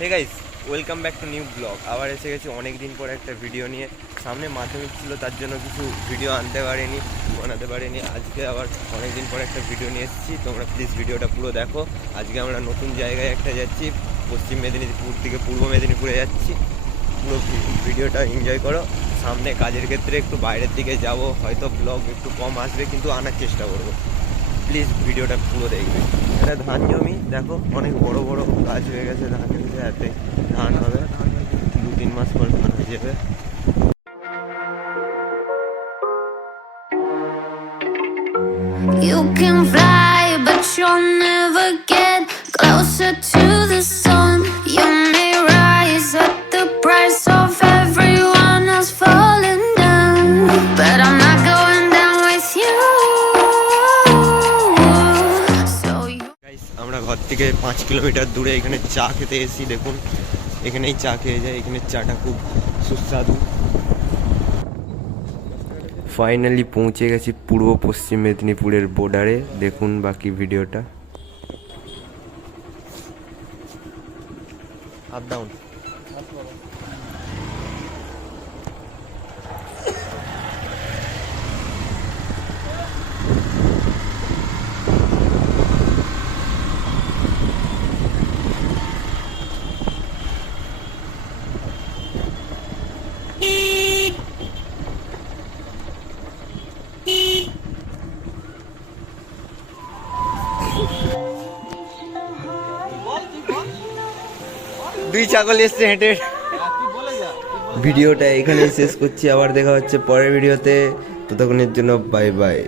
Hey guys welcome back to new blog আবার এসে গেছি অনেক দিন পর একটা ভিডিও নিয়ে। সামনে মাধ্যমিক ছিল, তার জন্য কিছু ভিডিও আনতে পারিনি, বানাতে পারিনি। আজকে আবার অনেক দিন পর একটা ভিডিও নিয়ে এসেছি। তোমরা প্লিজ ভিডিওটা পুরো দেখো। আজকে আমরা নতুন জায়গায় একটা যাচ্ছি। পশ্চিম মেদিনীপুর থেকে পূর্ব মেদিনীপুরে যাচ্ছি। পুরো ভিডিওটা এনজয় করো। সামনে কাজের ক্ষেত্রে একটু বাইরের দিকে যাব। হয়তো ব্লগ একটু কম আসবে, কিন্তু আনার চেষ্টা করব। প্লিজ ভিডিওটা পুরো দেখবে। এটা ধান জমি, দেখো, অনেক বড় বড় গাছ হয়ে গেছে ধান জমিতে এতে ধান হবে দু তিন মাস পর ধান হয়ে যাবে You can fly, but you'll never get closer to the sun. থেকে পাঁচ কিলোমিটার দূরে এখানে চা খেতে এসি দেখুন। এখানেই চা খেয়ে যায় এখানে চাটা খুব সুস্বাদু। ফাইনালি পৌঁছে গেছি পূর্ব পশ্চিম মেদিনীপুরের বর্ডারে দেখুন বাকি ভিডিওটা আপ ডাউন দুই ছাগল এসছে হেঁটে ভিডিওটা এখানেই শেষ করছি, আবার দেখা হচ্ছে পরের ভিডিওতে। ততক্ষণের জন্য বাই বাই